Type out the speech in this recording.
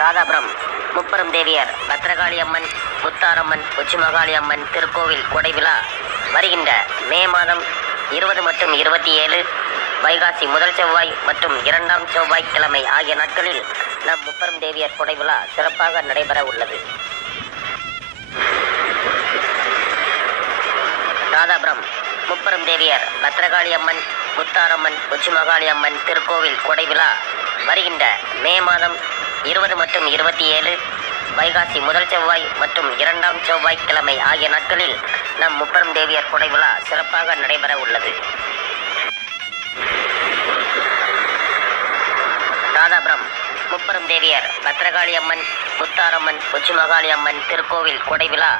ராதாபுரம். முப்பெரும் தேவியர் பத்ரகாளி அம்மன் முத்தாரம்மன் உச்சிமகாளி அம்மன் திருக்கோவில் கொடைவிழா வருகின்ற மே மாதம் இருபது மற்றும் இருபத்தி ஏழு வைகாசி முதல் செவ்வாய் மற்றும் இரண்டாம் செவ்வாய் கிழமை ஆகிய நாட்களில் நம் முப்பெரும் தேவியர் கொடை விழா சிறப்பாக நடைபெற உள்ளது. ராதாபுரம். முப்பெரும் தேவியர் பத்ரகாளி அம்மன் முத்தாரம்மன் உச்சிமகாளி அம்மன் திருக்கோவில் கொடை விழா வருகின்ற மே மாதம் இருபது மற்றும் இருபத்தி ஏழு வைகாசி முதல் செவ்வாய் மற்றும் இரண்டாம் செவ்வாய்க்கிழமை ஆகிய நாட்களில் நம் முப்பெரும் தேவியர் கொடை விழா சிறப்பாக நடைபெற உள்ளது. ராதாபுரம் முப்பெரும் தேவியர் பத்ரகாளி அம்மன் முத்தாரம்மன் உச்சிமகாளி அம்மன் திருக்கோவில் கொடை விழா